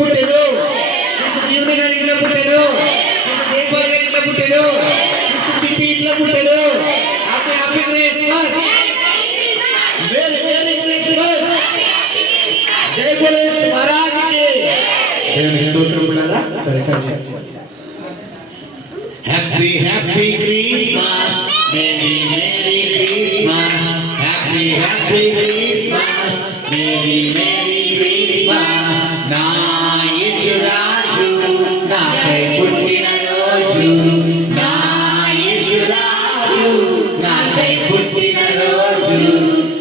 పుట్టాడు, క్రిస్తు దేవుని గారి ఇంట్లో పుట్టాడు, క్రిస్తు దేవాల గారి ఇంట్లో పుట్టాడు, క్రిస్తు చిట్టి ఇంట్లో పుట్టాడు. Happy happy Christmas, very very Christmas. జై బోలో మహారాజ్ కి దేవుని స్తోత్రం బిడ్డలారా. సరే కాదు. Happy happy Christmas, merry merry Christmas, happy happy Christmas, merry merry Christmas. నా యేసు రాజు నాకై పుట్టిన రోజు, నా యేసు రాజు నాకై పుట్టిన రోజు.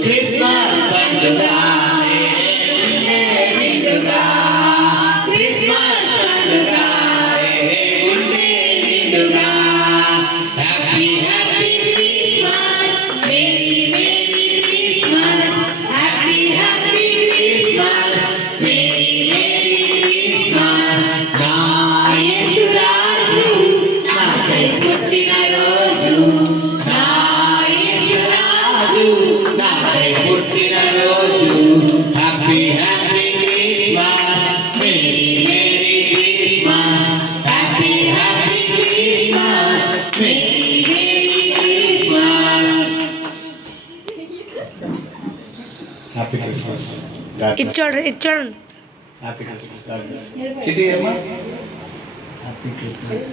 క్రిస్మస్ పండుగ నిండుగా, క్రిస్మస్ పండుగ గుండె నిండుగా. Happy happy Christmas, merry merry Christmas, happy happy Christmas, merry merry Christmas. నా యేసు రాజు నాకై పుట్టిన రోజు, నా యేసు రాజు నాకై పుట్టిన రోజు. Happy happy Christmas, merry merry Christmas, happy happy Christmas, merry merry Christmas. Happy Christmas. ఇచ్చాడు హ్యాపీ క్రిస్మస్. చిట్టి అమ్మా, హ్యాపీ క్రిస్మస్.